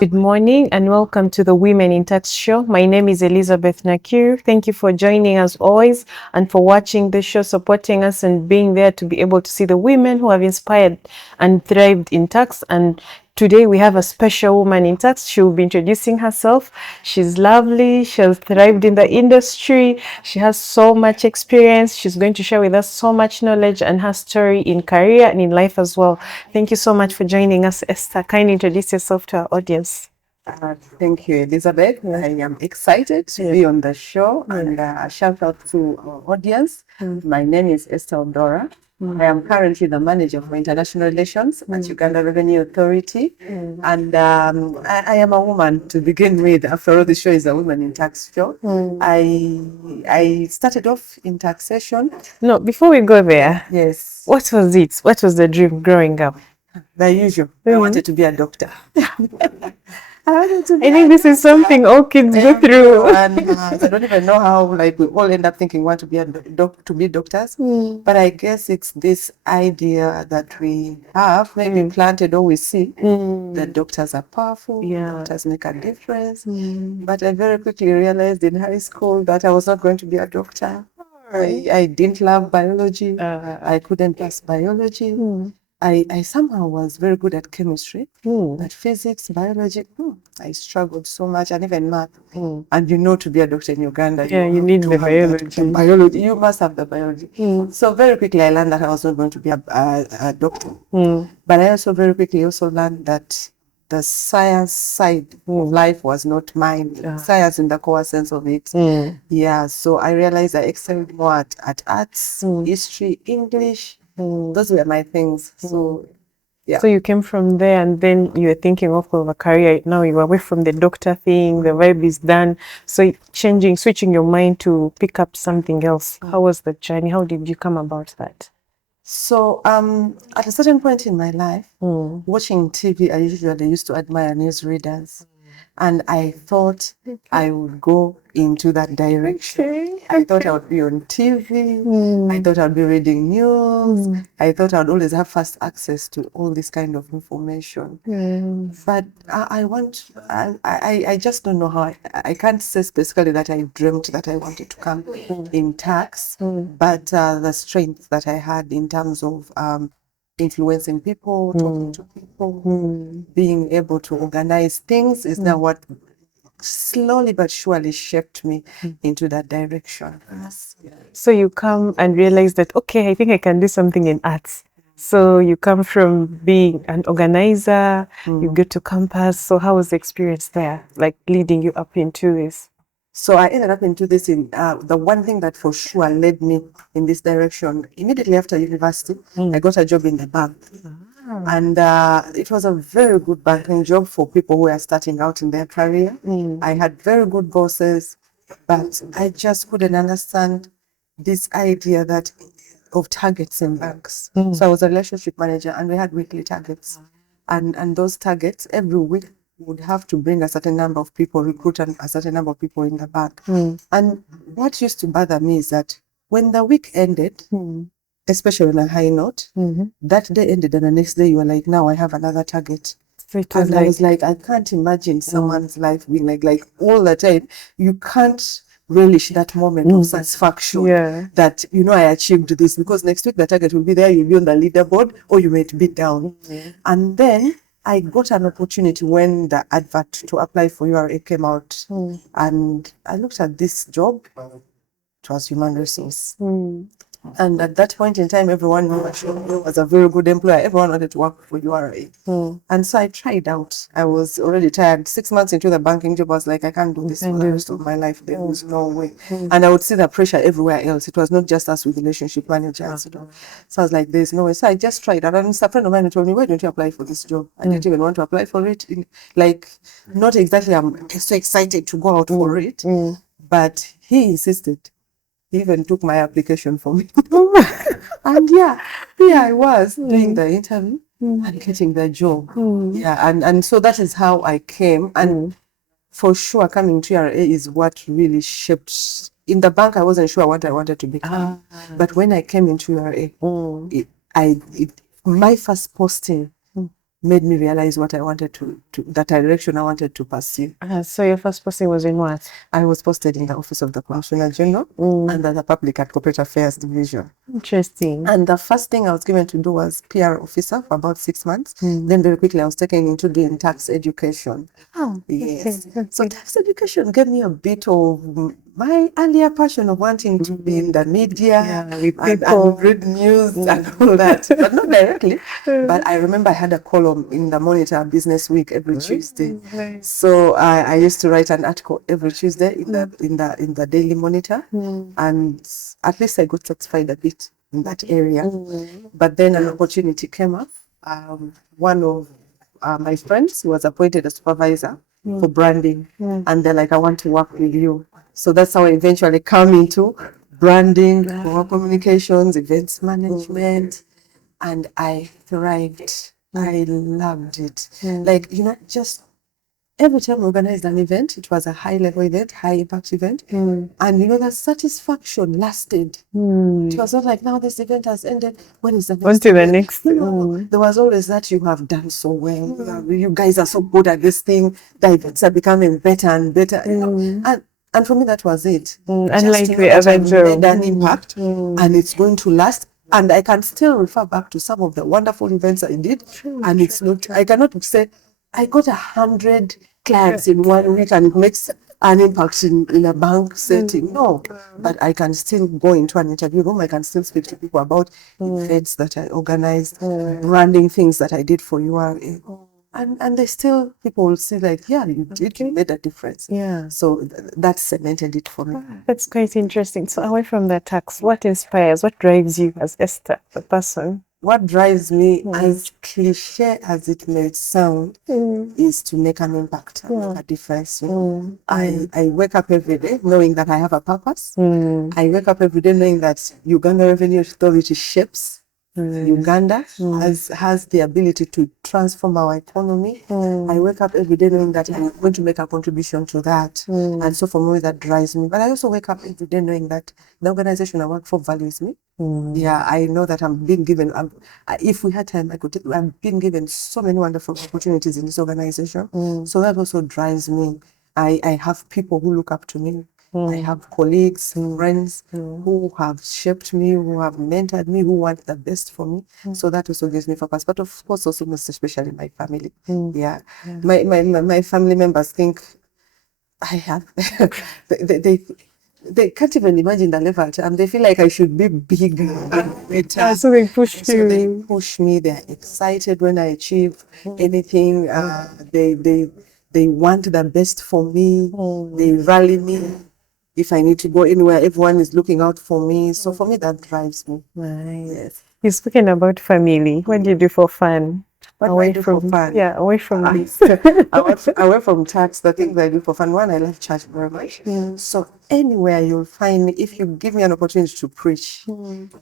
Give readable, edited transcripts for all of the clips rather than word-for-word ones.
Good morning and welcome to the Women in Tax Show. My name is Elizabeth Nakiru. Thank you for joining us always and for watching the show, supporting us and being there to be able to see the women who have inspired and thrived in tax. And today we have a special woman in tax. She will be introducing herself. She's lovely. She has thrived in the industry. She has so much experience. She's going to share with us so much knowledge and her story in career and in life as well. Thank you so much for joining us, Esther. Kindly introduce yourself to our audience. Thank you, Elizabeth. I am excited to be on the show and a shout out to our audience. My name is Esther Odora. I am currently the manager for international relations at Uganda Revenue Authority. And I am a woman to begin with. After all, the show is a woman in tax show. I started off in taxation. No, before we go there, Yes, what was it? What was the dream growing up? the usual. I wanted to be a doctor. I think this is something all kids go through. And I don't even know how we all end up thinking we want to be to be doctors. But I guess it's this idea that we have maybe planted or we see that doctors are powerful, doctors make a difference. But I very quickly realized in high school that I was not going to be a doctor. I didn't love biology. I couldn't pass biology. I somehow was very good at chemistry, but physics, biology, I struggled so much, and even math. And to be a doctor in Uganda, you need the biology. Biology, you must have the biology. So very quickly, I learned that I was not going to be a doctor. But I also very quickly also learned that the science side of life was not mine. Science in the core sense of it. So I realized I excelled more at arts, history, English. Those were my things. So you came from there and then you were thinking of a career. Now you are away from the doctor thing, the vibe is done. So switching your mind to pick up something else. How was the journey? How did you come about that? So at a certain point in my life, watching TV, I usually used to admire newsreaders. And I thought I would go into that direction. I thought I would be on TV. I thought I would be reading news. I thought I would always have fast access to all this kind of information. But I just don't know how. I can't say specifically that I dreamt that I wanted to come in tax, but the strength that I had in terms of influencing people, talking to people, being able to organize things is now what slowly but surely shaped me into that direction. So you come and realize that, okay, I think I can do something in arts. So you come from being an organizer, you go to campus. So how was the experience there, like leading you up into this? So I ended up into this in the one thing that for sure led me in this direction. Immediately after university, I got a job in the bank. And it was a very good banking job for people who are starting out in their career. I had very good bosses, but I just couldn't understand this idea of targets in banks. So I was a relationship manager and we had weekly targets. And those targets every week would have to bring a certain number of people, recruit a certain number of people in the bank. And what used to bother me is that when the week ended, especially on a high note, that day ended and the next day you were like, now I have another target. And I was like, I can't imagine someone's life being like all the time. You can't relish that moment of satisfaction that, I achieved this, because next week the target will be there, you'll be on the leaderboard or you might be down. And then I got an opportunity when the advert to apply for URA came out, and I looked at this job. It was human resource. And at that point in time, everyone knew I was a very good employer. Everyone wanted to work for URA. And so I tried out. I was already tired. 6 months into the banking job, I was like, I can't do this for the rest of my life. There was no way. And I would see the pressure everywhere else. It was not just us with relationship managers. So I was like, there's no way. So I just tried. And a friend of mine told me, why don't you apply for this job? I didn't even want to apply for it. Not exactly, I'm so excited to go out for it. But he insisted. He even took my application for me. And here I was doing the interview and getting the job. And so that is how I came. And for sure, coming to URA is what really shaped. In the bank, I wasn't sure what I wanted to become. But when I came into URA, my first posting made me realize what I wanted to that direction I wanted to pursue. So your first posting was in what? I was posted in the Office of the Commissioner General under the Public and Corporate Affairs Division. Interesting. And the first thing I was given to do was PR officer for about 6 months. Then very quickly I was taken into doing tax education. Oh, Yes. okay. So tax education gave me a bit of my earlier passion of wanting to be in the media with and people. read news and all that, but not directly. But I remember I had a column in the Monitor Business Week every Tuesday. Nice. So I used to write an article every Tuesday in the Daily Monitor, and at least I got satisfied a bit in that area. But then an opportunity came up. One of my friends was appointed a supervisor for branding, and they're like, I want to work with you. So that's how I eventually come into branding, communications, events management, and I thrived. I loved it. Like, just every time we organized an event, it was a high level event, high impact event. And the satisfaction lasted. It was not like, now this event has ended. When is the next? On to the next. There was always that, you have done so well. You guys are so good at this thing. The events are becoming better and better. And for me, that was it. Unlike Just to know the that other I've job. made an impact, and it's going to last. And I can still refer back to some of the wonderful events I did. And it's not, I cannot say, I got 100 clients in 1 week and it makes an impact in a bank setting. No, but I can still go into an interview room. I can still speak to people about events that I organized, branding things that I did for URA. And they still, people will see like, yeah, you made a difference. Yeah. So that cemented it for me. That's quite interesting. So away from the tax, what inspires, what drives you as Esther, the person? What drives me, as cliche as it may sound, is to make an impact, make a difference. I wake up every day knowing that I have a purpose. I wake up every day knowing that Uganda Revenue Authority shapes Uganda, has the ability to transform our economy. I wake up every day knowing that I'm going to make a contribution to that. And so for me, that drives me. But I also wake up every day knowing that the organization I work for values me. Yeah, I know that I'm being given, if we had time, I'm being given so many wonderful opportunities in this organization. So that also drives me. I have people who look up to me. I have colleagues, friends who have shaped me, who have mentored me, who want the best for me. So that also gives me purpose. But of course, also most especially my family. Yeah. My family members think I have, they can't even imagine the level. They feel like I should be bigger and better. So they push you. So they push me. They're excited when I achieve anything. They want the best for me. They rally me. If I need to go anywhere, everyone is looking out for me. So for me, that drives me. Right. Yes. You're speaking about family. What do you do for fun? What do I do for fun? Yeah, away from this. Away from tax, the things I do for fun. One, I love church very much. So anywhere you'll find me, if you give me an opportunity to preach,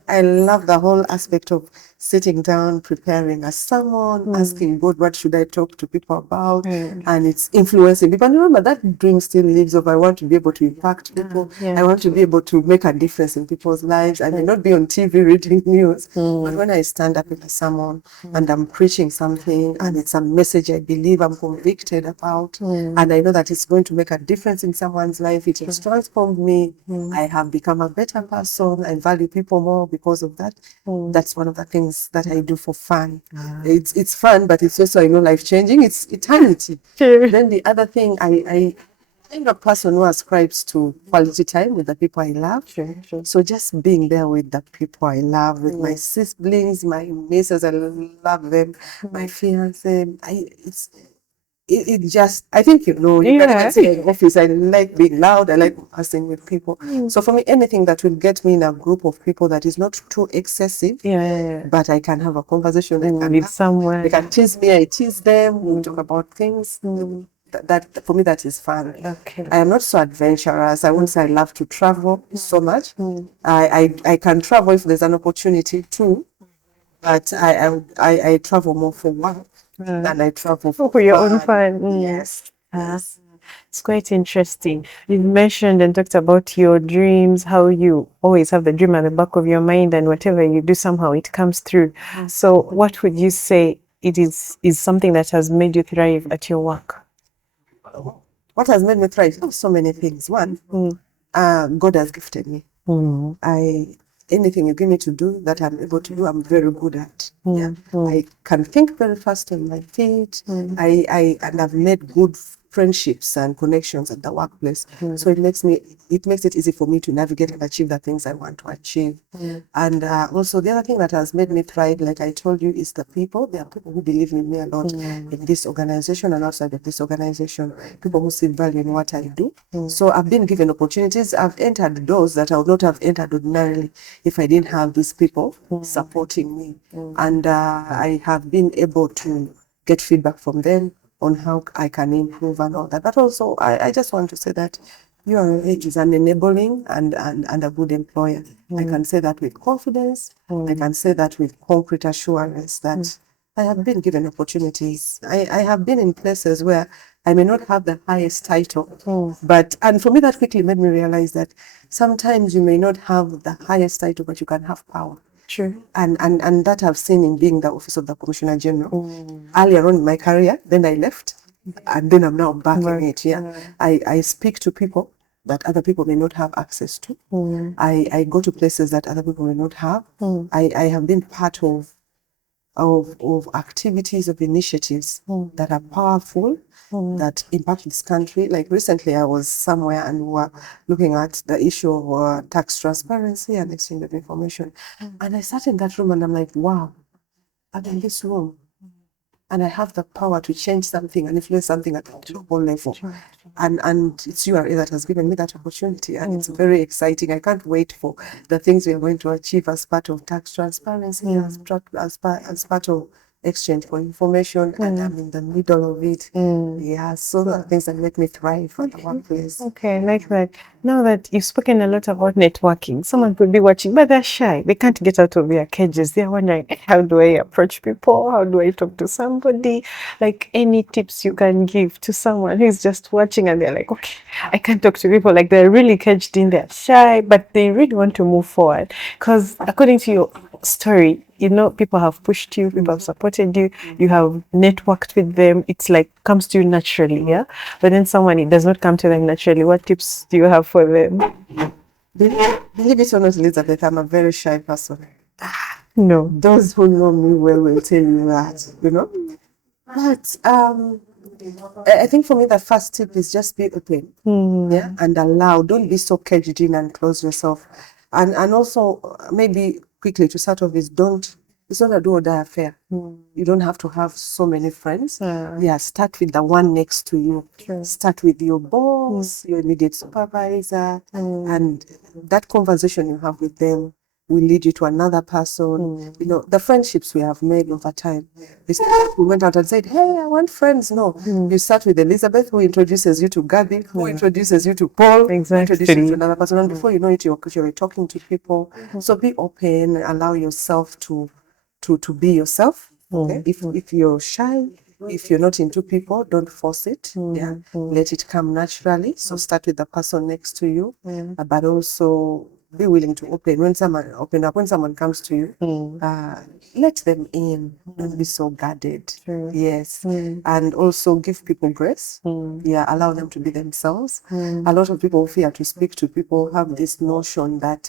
I love the whole aspect of sitting down, preparing a sermon, asking God, what should I talk to people about? And it's influencing people. And remember, that dream still lives of, I want to be able to impact people. I want to be able to make a difference in people's lives. I may not be on TV reading news, but when I stand up in a sermon and I'm preaching something and it's a message I believe I'm convicted about, and I know that it's going to make a difference in someone's life, it has transformed me. I have become a better person. I value people more because of that. That's one of the things that I do for fun. It's fun, but it's also, life-changing. It's eternity. Then the other thing, I'm a person who ascribes to quality time with the people I love. So just being there with the people I love, with my siblings, my nieces, I love them, my fiancé. I think you can even say in office, I like being loud, I like conversing with people. So for me, anything that will get me in a group of people that is not too excessive, but I can have a conversation with someone. They can tease me, I tease them, we talk about things. That for me, that is fun. I am not so adventurous. I won't say I love to travel so much. I can travel if there's an opportunity too, but I travel more for work than I travel for your own fun. Yes. It's quite interesting. You've mentioned and talked about your dreams, how you always have the dream at the back of your mind, and whatever you do, somehow it comes through. So what would you say it is something that has made you thrive at your work? What has made me thrive? Oh, so many things. One, God has gifted me. Anything you give me to do that I'm able to do, I'm very good at. Yeah. I can think very fast on my feet. And I've made good friendships and connections at the workplace. So it makes it easy for me to navigate and achieve the things I want to achieve. And also the other thing that has made me thrive, like I told you, is the people. There are people who believe in me a lot in this organization and outside of this organization. People who see value in what I do. So I've been given opportunities. I've entered doors that I would not have entered ordinarily if I didn't have these people supporting me. And I have been able to get feedback from them on how I can improve and all that. But also, I just want to say that URH is an enabling and a good employer. I can say that with confidence. I can say that with concrete assurance that I have been given opportunities. I have been in places where I may not have the highest title, and for me that quickly made me realize that sometimes you may not have the highest title, but you can have power. Sure. And that I've seen in being the Office of the Commissioner General. Earlier on in my career, then I left, and then I'm now back in it. I speak to people that other people may not have access to. I go to places that other people may not have. I have been part of activities, of initiatives that are powerful, that impact this country. Like recently I was somewhere and we were looking at the issue of tax transparency and exchange of information. And I sat in that room and I'm like, wow, I'm in this room and I have the power to change something and influence something at a global level. And it's URA that has given me that opportunity, and it's very exciting. I can't wait for the things we are going to achieve as part of tax transparency, as part of exchange for information, and I'm in the middle of it. Yeah, so the things that make me thrive at the workplace. Okay, like that. Now that you've spoken a lot about networking, someone could be watching, but they're shy. They can't get out of their cages. They're wondering, how do I approach people? How do I talk to somebody? Like, any tips you can give to someone who's just watching and they're like, okay, I can't talk to people. Like, they're really caged in, they're shy, but they really want to move forward. Because according to your story, you know, people have pushed you, people have supported you, you have networked with them. It's like comes to you naturally, yeah? But then someone, it does not come to them naturally. What tips do you have for them? Believe it or not, Elizabeth, I'm a very shy person. No. Those who know me well will tell you that, you know. But I think for me the first tip is just be open, yeah, and allow. Don't be so caged in and close yourself. And also maybe quickly to start off is it's not a do or die affair. You don't have to have so many friends. Start with the one next to you. Start with your boss, your immediate supervisor, and that conversation you have with them will lead you to another person. You know, the friendships we have made over time. We went out and said, hey, I want friends. No, you start with Elizabeth, who introduces you to Gabby, who introduces you to Paul, who introduces you to another person. And before you know it, you're talking to people. So be open, allow yourself to be yourself. Okay? If you're shy, if you're not into people, don't force it. Let it come naturally. So start with the person next to you, but also be willing to open someone comes to you. Let them in. Don't be so guarded. Yes, and also give people grace. Allow them to be themselves. A lot of people fear to speak to people, have this notion that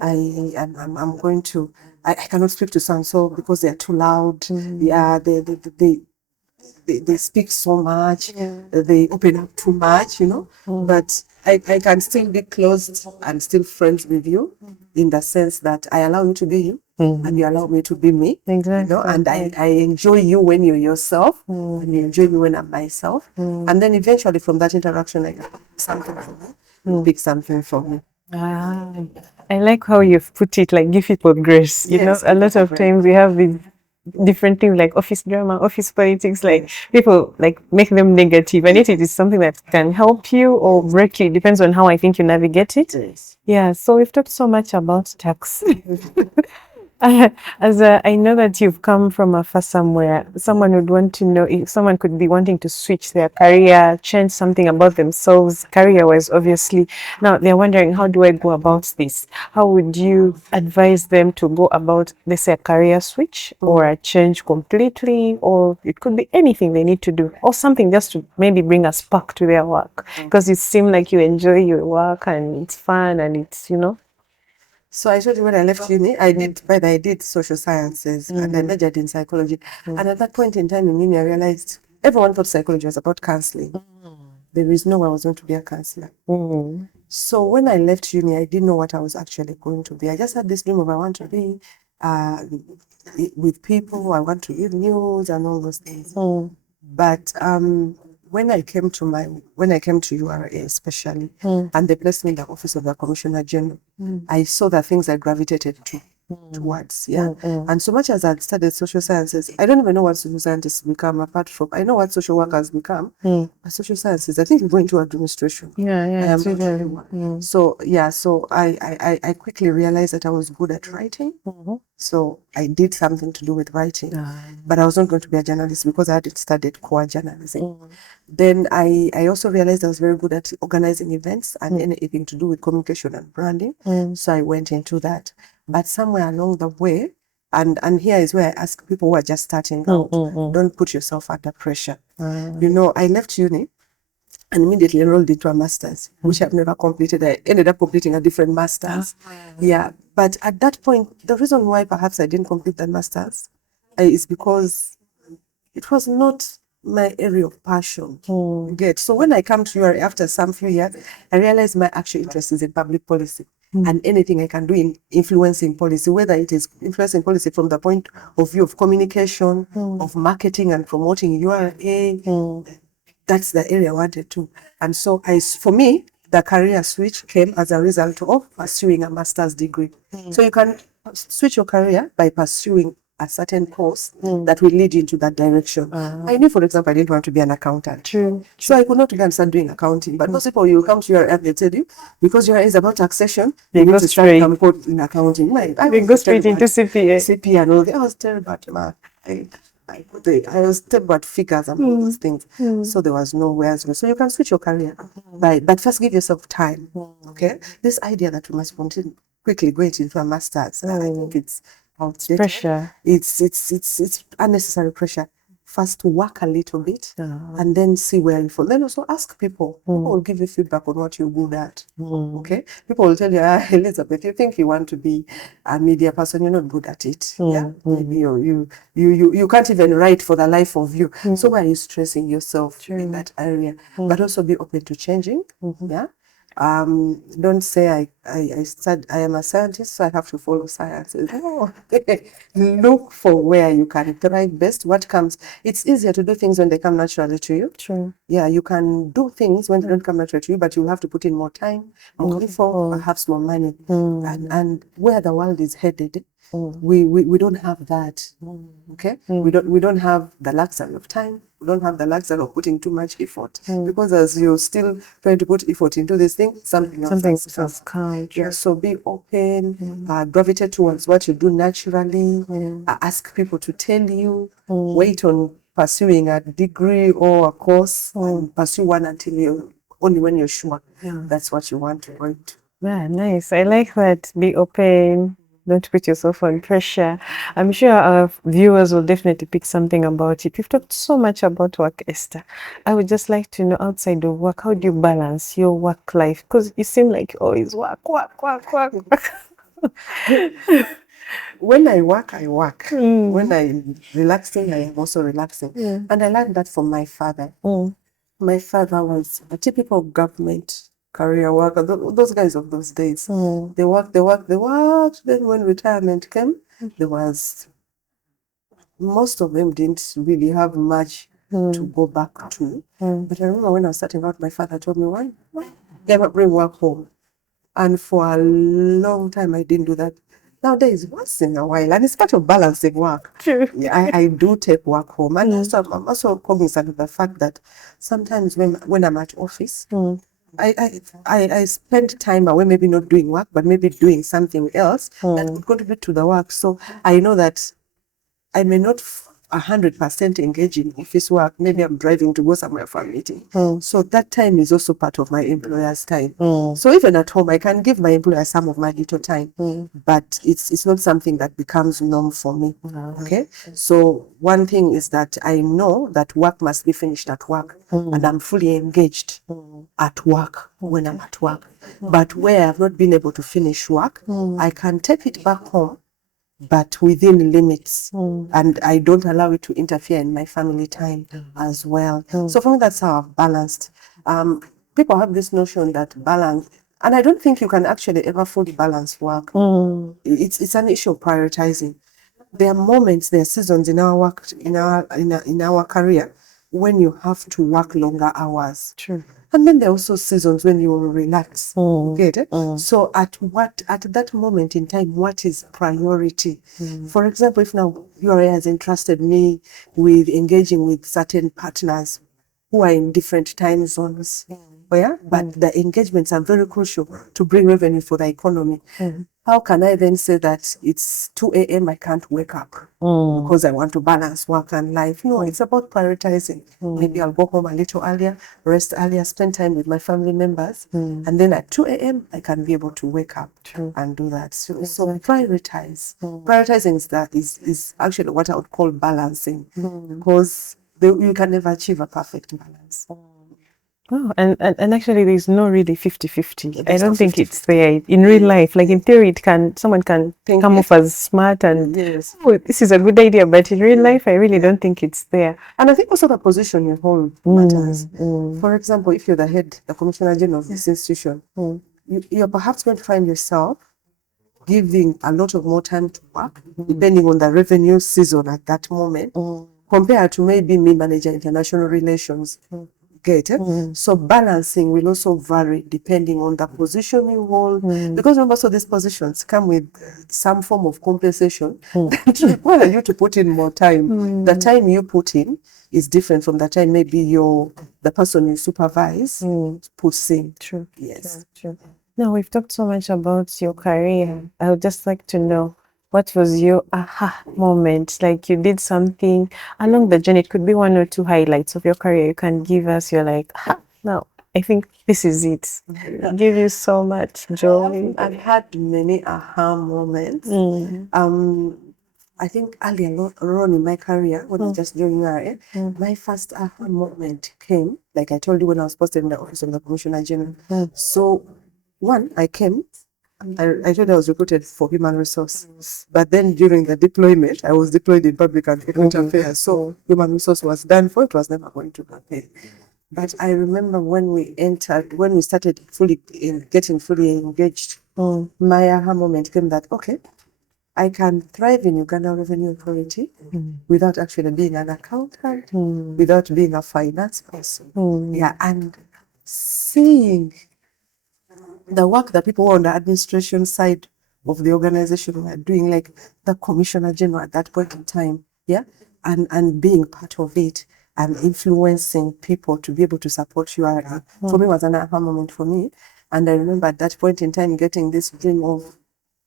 I'm going to. I cannot speak to so because they're too loud. They speak so much, they open up too much, you know. But I can still be closed and still friends with you in the sense that I allow you to be you and you allow me to be me. Exactly. You know, and I enjoy you when you're yourself and you enjoy me when I'm myself. And then eventually from that interaction, I get something from you, pick something from me. I like how you've put it, like give people grace. You know, a lot of times we have these different things like office drama, office politics, like people like make them negative, and yet it is something that can help you or break you. It depends on how I think you navigate it. Yeah, so we've talked so much about tax. I know that you've come from afar somewhere, someone would want to know if someone could be wanting to switch their career, change something about themselves, career-wise, obviously. Now they're wondering, how do I go about this? How would you advise them to go about, let's say, a career switch or a change completely, or it could be anything they need to do, or something just to maybe bring a spark to their work? Because you seem like you enjoy your work and it's fun and it's, So I told you when I left uni, I did social sciences and I majored in psychology. And at that point in time in uni, I realized everyone thought psychology was about counseling. There is no way I was going to be a counselor. So when I left uni, I didn't know what I was actually going to be. I just had this dream of I want to be uh, with people, I want to read news and all those things. But when I came to URA especially, and they placed me in the office of the Commissioner General, I saw the things I gravitated towards. And so much as I'd studied social sciences, I don't even know what social scientists become apart from, I know what social workers become, but social sciences, I think you go into administration. I am not really one. So I quickly realized that I was good at writing. So I did something to do with writing, but I was not going to be a journalist because I had studied core journalism. Then I also realized I was very good at organizing events and anything to do with communication and branding. So I went into that. But somewhere along the way, and here is where I ask people who are just starting out, don't put yourself under pressure. I left uni and immediately enrolled into a master's, which I've never completed. I ended up completing a different master's. But at that point, the reason why perhaps I didn't complete that master's is because it was not my area of passion. So when I come to URA after some few years, I realized my actual interest is in public policy. And anything I can do in influencing policy, whether it is influencing policy from the point of view of communication, of marketing and promoting URA, that's the area I wanted to. And so for me, the career switch came as a result of pursuing a master's degree. So you can switch your career by pursuing a certain course that will lead you into that direction. I knew, for example, I didn't want to be an accountant. So I could not go and start doing accounting. But most people, you come to your app, they tell you, because your is about taxation, you need to start in accounting. They go straight into CPA. CPA and all that. I was terrible at math. I was terrible at figures and all those things. So there was nowhere else. So you can switch your career. But first give yourself time. Okay? This idea that we must continue quickly go into a master's, I think it's outdated. Pressure. It's unnecessary pressure. First work a little bit and then see where you fall. Then also ask people. People will give you feedback on what you're good at. Okay? People will tell you, Elizabeth, you think you want to be a media person, you're not good at it. Maybe you can't even write for the life of you. So why are you stressing yourself in that area? But also be open to changing. Don't say I am a scientist, so I have to follow sciences. Look for where you can thrive best. What comes? It's easier to do things when they come naturally to you. You can do things when they don't come naturally to you, but you'll have to put in more time, more effort, perhaps more money. And where the world is headed, we don't have that. Okay? We don't have the luxury of time. We don't have the luxury of putting too much effort. Because as you're still trying to put effort into this thing, something else has come. So be open, gravitate towards what you do naturally, ask people to tell you, wait on pursuing a degree or a course, pursue one until only when you're sure that's what you want to go into. Yeah, nice. I like that. Be open. Don't put yourself on pressure. I'm sure our viewers will definitely pick something about it. We've talked so much about work, Esther. I would just like to know, outside of work, how do you balance your work life? Because you seem like you always work. When I work, I work. When I'm relaxing, I am also relaxing. And I learned that from my father. My father was a typical government career worker. Those guys of those days, they worked. Then when retirement came, most of them didn't really have much to go back to. But I remember when I was starting out, my father told me, why never bring work home? And for a long time, I didn't do that. Nowadays, once in a while, and it's part of balancing work. I do take work home. And also, I'm also cognizant of the fact that sometimes when I'm at office, I spend time away, maybe not doing work, but maybe doing something else that could contribute to the work. So I know that I may not 100% engage in office work. Maybe I'm driving to go somewhere for a meeting. So that time is also part of my employer's time. So even at home, I can give my employer some of my little time, but it's not something that becomes norm for me. Okay. So one thing is that I know that work must be finished at work, and I'm fully engaged at work when I'm at work. But where I've not been able to finish work, I can take it back home, but within limits, and I don't allow it to interfere in my family time as well. So for me, that's how I've balanced. People have this notion that balance, and I don't think you can actually ever fully balance work. It's an issue of prioritizing. There are moments, there are seasons in our work, in our career, when you have to work longer hours. True. And then there are also seasons when you will relax. Get it? So at that moment in time, what is priority? For example, if now URA has entrusted me with engaging with certain partners who are in different time zones, but the engagements are very crucial to bring revenue for the economy. How can I then say that it's 2 a.m. I can't wake up because I want to balance work and life? No, it's about prioritizing. Maybe I'll go home a little earlier, rest earlier, spend time with my family members, and then at 2 a.m. I can be able to wake up and do that. So prioritize. Prioritizing is actually what I would call balancing, because you can never achieve a perfect balance. Oh, and actually there's no really 50-50. I There's don't no think 50-50. it's there in real life. Like in theory, someone can Think come off as smart and Yes. oh, this is a good idea, but in real life, I really don't think it's there. And I think also the position you hold matters. For example, if you're the Commissioner General of this institution, you're perhaps going to find yourself giving a lot of more time to work, depending on the revenue season at that moment, compared to maybe me managing international relations. Get it? So balancing will also vary depending on the position you hold, because remember, so these positions come with some form of compensation that require you to put in more time. The time you put in is different from the time maybe the person you supervise puts in. True. Yes. True. Now we've talked so much about your career. I would just like to know, what was your aha moment? Like you did something along the journey. It could be one or two highlights of your career. You can give us. You're like, now I think this is it. Give you so much joy. I've had many aha moments. I think earlier on in my career, when I was just joining RA, my first aha moment came, like I told you, when I was posted in the office of the Commissioner General. So, one, I came, I told you I was recruited for human resource, but then during the deployment, I was deployed in public and corporate affairs. So, human resource was done for, it was never going to happen. But I remember when we started getting fully engaged, my aha moment came that, okay, I can thrive in Uganda Revenue Authority without actually being an accountant, without being a finance person. And seeing the work that people on the administration side of the organization were doing, like the Commissioner General at that point in time, and being part of it and influencing people to be able to support you. For me, was an aha moment for me. And I remember at that point in time getting this dream of,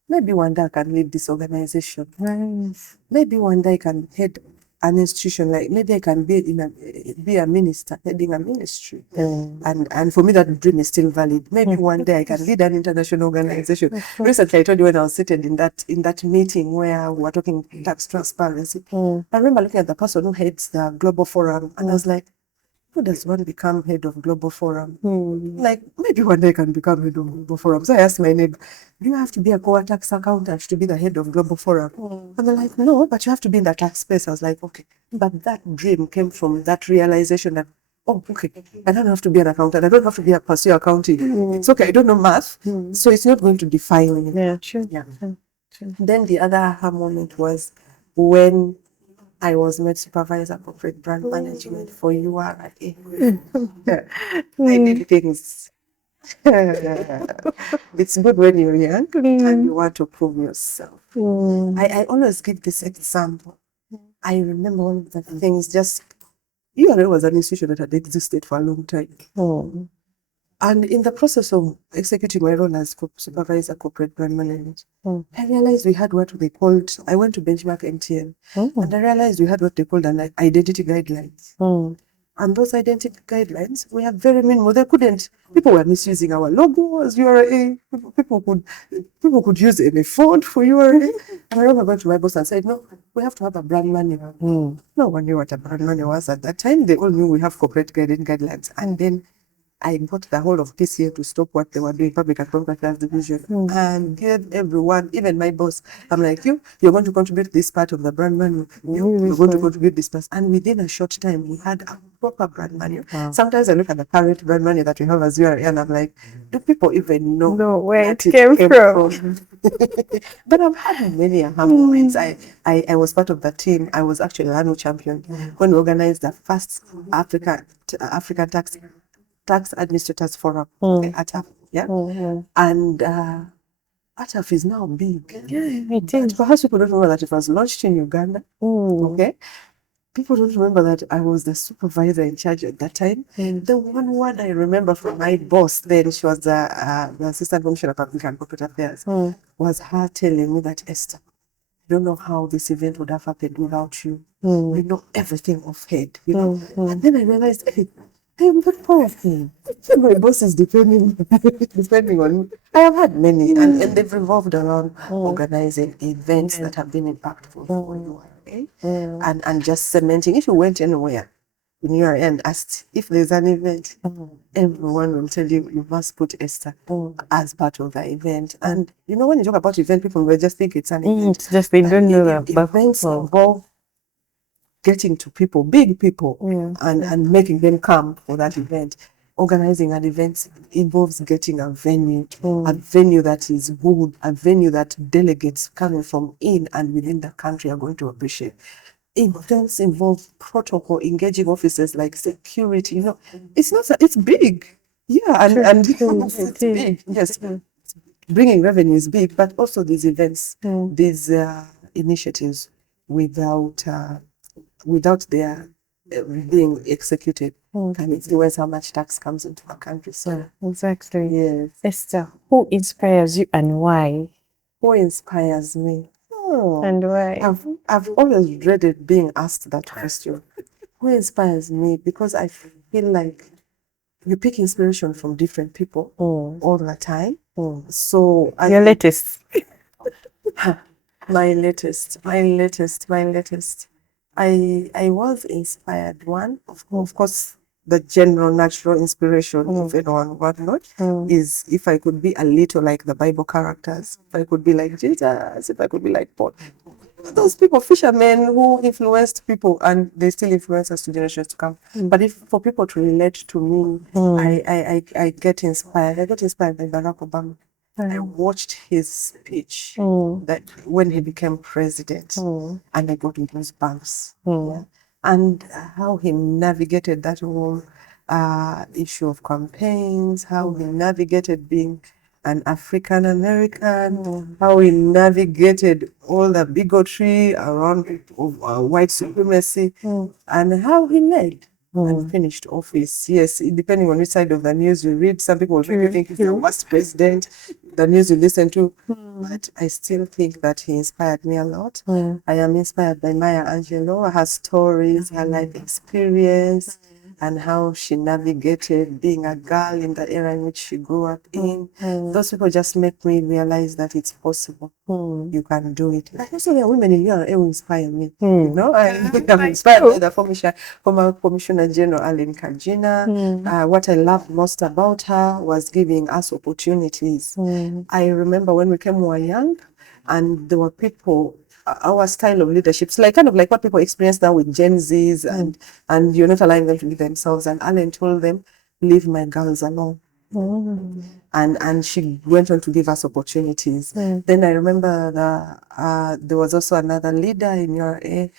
maybe one day I can lead this organization. Nice. Maybe one day I can head an institution, like maybe I can be a minister heading a ministry. And for me, that dream is still valid. Maybe one day I can lead an international organization. Recently, I told you when I was seated in that meeting where we were talking tax transparency, I remember looking at the person who heads the Global Forum, and I was like, how does one become head of Global Forum? Like, maybe one day I can become head of Global Forum. So I asked my neighbor, do you have to be a core tax accountant to be the head of Global Forum? And they're like, no, but you have to be in the tax space. I was like, okay. But that dream came from that realization that, oh, okay, I don't have to be an accountant. I don't have to pursue accounting. It's okay, I don't know math. So it's not going to define me. Yeah, true. Yeah. Then the other aha moment was when I was made supervisor corporate brand management for URA. I did things. It's good when you're young and you want to prove yourself. I always give this example. I remember one of the things, URA was an institution that had existed for a long time. And in the process of executing my role as supervisor, corporate brand management, I realized we had what they called, I went to benchmark MTN, and I realized we had what they called an identity guidelines. And those identity guidelines were very minimal. They couldn't, people were misusing our logo as URA. People could use any font for URA. And I remember going to my boss and said, no, we have to have a brand manual. No one knew what a brand manual was at that time. They all knew we have corporate guidelines. And then I got the whole of PCA to stop what they were doing, Public and Corporate Affairs Division, and gave everyone, even my boss, I'm like, you're going to contribute this part of the brand manual. You're going to contribute this part. And within a short time, we had a proper brand manual. Sometimes I look at the current brand manual that we have as URA, and I'm like, do people even know where it came from? But I've had many moments. I was part of the team. I was actually an annual champion when we organized the first African Tax Administrators Forum at ATAF, and ATAF is now big. It is. Perhaps people don't remember that it was launched in Uganda. Okay, people don't remember that I was the supervisor in charge at that time. The one word I remember from my boss then, she was the Assistant Commissioner of Public and Corporate Affairs, was her telling me that, Esther, I don't know how this event would have happened without you. You know everything offhand, you know. And then I realized, I am very powerful. My boss is depending on me. I have had many, and they've revolved around organizing events that have been impactful for you, and just cementing. If you went anywhere in your end, asked if there's an event, everyone will tell you you must put Esther as part of the event. And you know, when you talk about event, people will just think it's an event. It's just they don't know that. But events involve getting to people, big people, and making them come for that event. Organizing an event involves getting a venue that is good, a venue that delegates coming from in and within the country are going to appreciate. Events involve protocol, engaging officers like security. You know, it's not, it's big. Yeah, and it's big. Yes, bringing revenue is big, but also these events, these initiatives, without their being executed, can influence how much tax comes into the country. So exactly. Yes. Esther, who inspires you and why? Who inspires me? And why? I've always dreaded being asked that question. Who inspires me? Because I feel like you pick inspiration from different people all the time. So your latest. My latest. I was inspired. One, of course, the general natural inspiration of anyone whatnot is if I could be a little like the Bible characters, if I could be like Jesus, if I could be like Paul. Those people, fishermen who influenced people, and they still influence us to generations to come. But if for people to relate to me, I get inspired. I got inspired by Barack Obama. I watched his speech that when he became president, and I got goosebumps. And how he navigated that whole issue of campaigns, how he navigated being an African American, how he navigated all the bigotry around white supremacy, and how he led and finished office. Yes, depending on which side of the news you read, some people will make you think he's the worst president, the news you listen to, but I still think that he inspired me a lot. I am inspired by Maya Angelou, her stories, her life experience, and how she navigated being a girl in the era in which she grew up in. Those people just make me realize that it's possible. You can do it. Like also there are women in URA who inspire me. You know, I'm inspired by the former Commissioner General Aline Kajina. What I loved most about her was giving us opportunities. I remember when we were young, and there were people, our style of leadership, it's like kind of like what people experience now with Gen Zs, and you're not allowing them to be themselves. And Alan told them, leave my girls alone. And she went on to give us opportunities. Then I remember there was also another leader in URA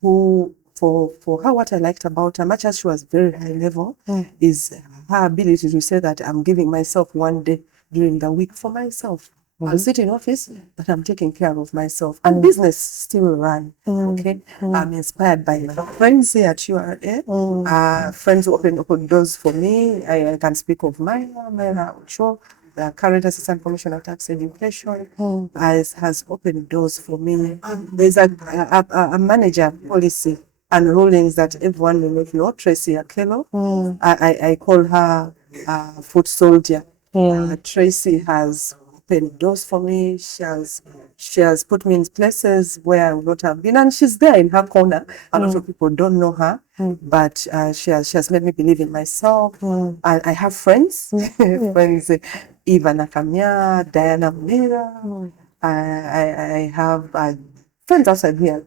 who, for her, what I liked about her, much as she was very high level, is her ability to say that I'm giving myself one day during the week for myself. I'll sit in office, but I'm taking care of myself. And business still run. Okay. I'm inspired by my friends here at URA. Friends who open doors for me. I can speak of Myra Ocho, the current Assistant Commissioner of Tax Education, has opened doors for me. There's a manager policy and rulings that everyone will know. Tracy Akello, I call her foot soldier. Tracy has opened doors for me. She has put me in places where I would not have been, and she's there in her corner. A lot of people don't know her, but she has made me believe in myself. I have friends, friends, Eva Nakamia, Diana Munira. I have friends outside here.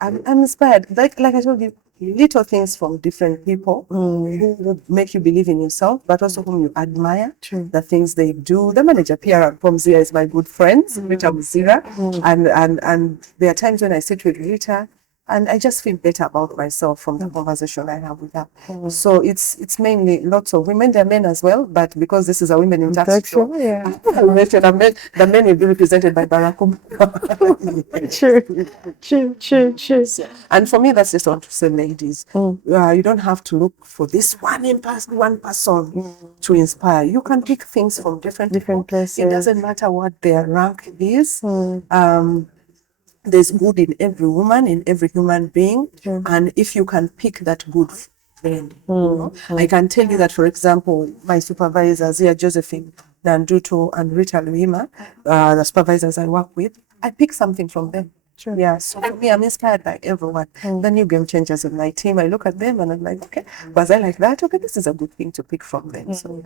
I'm inspired. Like I told you, little things from different people who make you believe in yourself, but also whom you admire. The things they do. The manager, Pierre Pomzia, is my good friend, Rita Muzira. And there are times when I sit with Rita and I just feel better about myself from the conversation I have with her. So it's mainly lots of women. There are men as well, but because this is a women in tax show, the men will be represented by Barack Obama. True. And for me, that's just want to say, ladies, you don't have to look for this one person to inspire. You can pick things from different places. It doesn't matter what their rank is. There's good in every woman, in every human being. And if you can pick that good friend, I can tell you that, for example, my supervisors here, Josephine Nanduto and Rita Luima, the supervisors I work with, I pick something from them. Yeah, so for me, I'm inspired by everyone. The new game changers in my team, I look at them and I'm like, okay, was I like that? Okay, this is a good thing to pick from them. So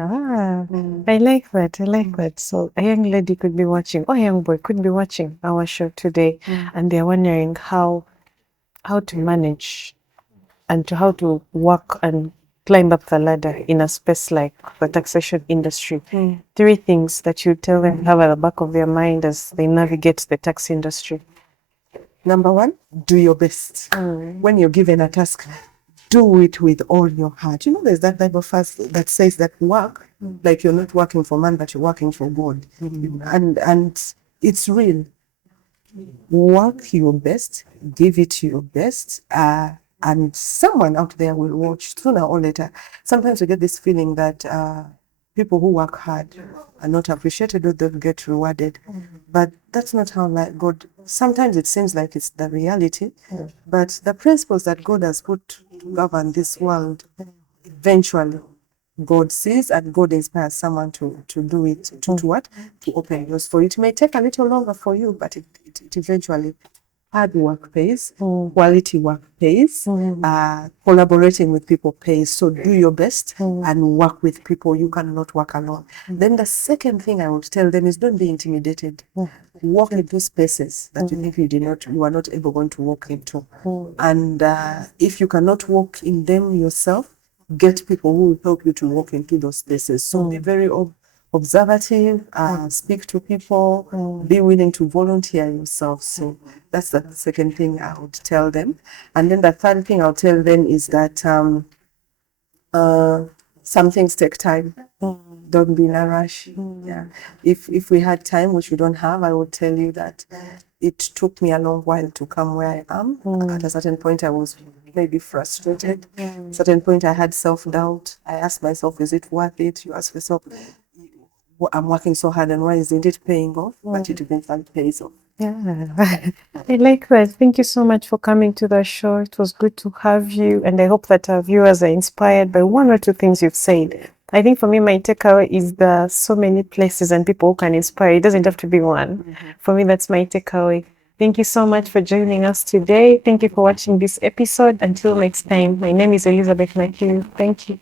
I like that. So a young lady could be watching, or a young boy could be watching our show today, and they're wondering how to manage and how to work and climb up the ladder in a space like the taxation industry. 3 things that you tell them have at the back of their mind as they navigate the tax industry. Number 1, do your best. When you're given a task, do it with all your heart. You know, there's that Bible verse that says that work, like you're not working for man, but you're working for God. And it's real. Work your best, give it your best, and someone out there will watch sooner or later. Sometimes we get this feeling that people who work hard are not appreciated or don't get rewarded. But that's not how God, sometimes it seems like it's the reality, but the principles that God has put to govern this world, eventually God sees and God inspires someone to do it, to what? To open doors for it. It may take a little longer for you, but it eventually, hard work pays, quality work pays, collaborating with people pays. So do your best and work with people. You cannot work alone. Then the second thing I would tell them is don't be intimidated. Walk into spaces that you think you are not ever going to walk into. And if you cannot walk in them yourself, get people who will help you to walk into those spaces. So be very observative, speak to people, be willing to volunteer yourself. So that's the second thing I would tell them. And then the third thing I'll tell them is that some things take time. Don't be in a rush. Yeah. If we had time, which we don't have, I would tell you that it took me a long while to come where I am. At a certain point, I was maybe frustrated. At a certain point, I had self-doubt. I asked myself, is it worth it? You ask yourself, I'm working so hard and why isn't it paying off? But it eventually pays off. Yeah, I like that. Thank you so much for coming to the show. It was good to have you, and I hope that our viewers are inspired by 1 or 2 things you've said. I think for me, my takeaway is there are so many places and people who can inspire. It doesn't have to be one. For me, that's my takeaway. Thank you so much for joining us today. Thank you for watching this episode. Until next time, my name is Elizabeth Matthew. Thank you.